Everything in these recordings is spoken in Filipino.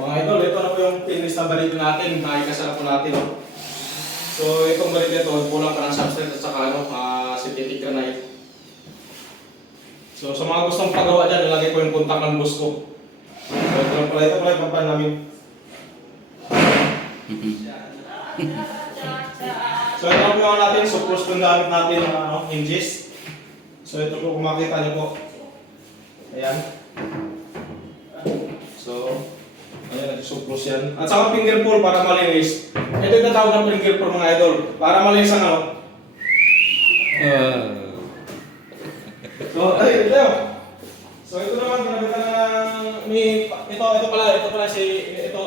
Mga idol, ito na po yung finish na balit natin. Nakikasara po natin. No? So, itong balit ito, kulang pa ng substrate at saka synthetic granite. So, sa mga gustong pagawa dyan, nilagay ko yung contact ng boss ko. So, ito pala yung pampan namin. So, ito na po yung natin. So, close po yung gamit natin ng hinges. So, ito po kung makita nyo po. Ayan. So, ayan, nag-suplos yan. At saka finger pull para malinis. Ito yung natawag ng finger pull mga idol. Para malinis ang ano. So, ay, ito. So, ito naman, ginabitan ng ito pala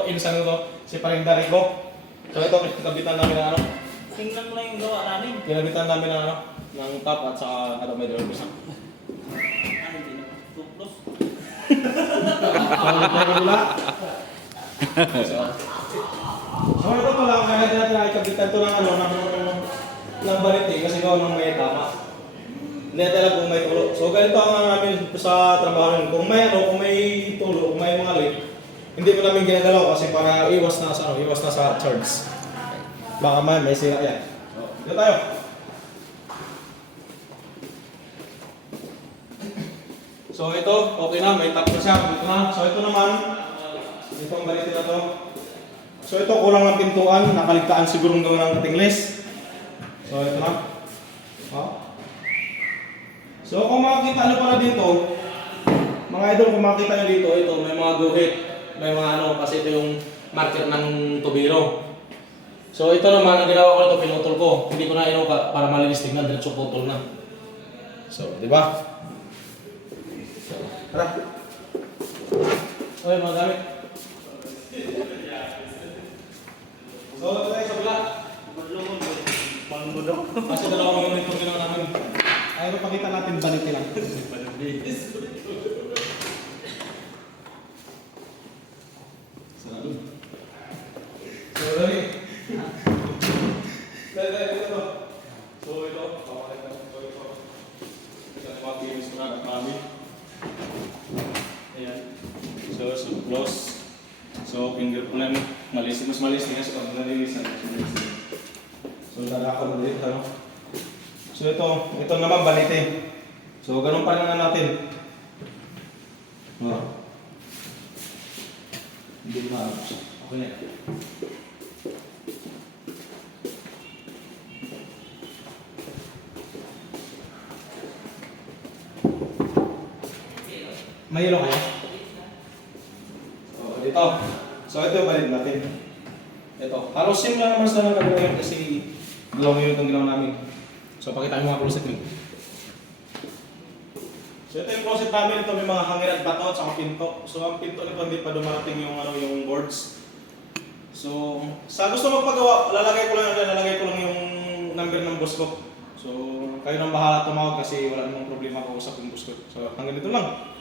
insan ito, si Paring Rico. So, ito, ginabitan namin ng ano. Tingnan mo lang yung gawa namin. Ginabitan namin ng ano, ng top at saka may door bisa. Hindi na tuplos. So, ito pala, kaya natin nakikabitan ito ng ano, ng balit kasi gawa ng may tama. Hindi natin alam kung may tulo. So, ganito ang namin sa trabaho nun. Kung may tulo, kung may mga leak, hindi mo namin ginagalaw kasi para iwas na sa charge. Baka may sira yan. So, dito tayo. So, ito, okay na, may tap na siya. Ito na. So, ito naman, ito ang balitin na to. So, ito kulang ng pintuan, nakaligtaan siguro ng ng tingles. So, ito na. So, kung makikita nyo pala dito, mga idol, kung makikita nyo dito, ito, may mga guhit. May mga ano, kasi ito yung marker ng tubiro. So, ito naman, ang ginawa ko na ito, pinutol ko. Hindi ko na inuka para malinis tingnan, diretso putol na. So, di ba? So, tara. Okay, mga gamit. So, ito tayo sa bila. Kasi dalawang unit po ginawa namin. Ay, pakita natin banit lang. So, dali. Ito. So, ito. Ito ang mga games ko na namin. Ayan. So, close. So, finger ko lang. Mas malis nga sa pag-nalinisan. So, lalakad na dito. So, ito naman balite. So, ganun pa rin natin. Hindi na. Okay na. May yelo kaya? So, dito. So, ito yung balit natin. Ito. Halos same lang naman sa nagagawin kasi dalawang yun itong ginawa namin. So, pakita yung mga closet mo. So, ito yung closet namin. Ito may mga hangin at bato at saka pinto. So, ang pinto nito hindi pa dumarating yung boards. So, sa gusto magpagawa, lalagay ko lang yung number ng boss ko. So, kayo nang bahala tumawag kasi wala namang problema ko sa boss ko. So, hanggang dito lang.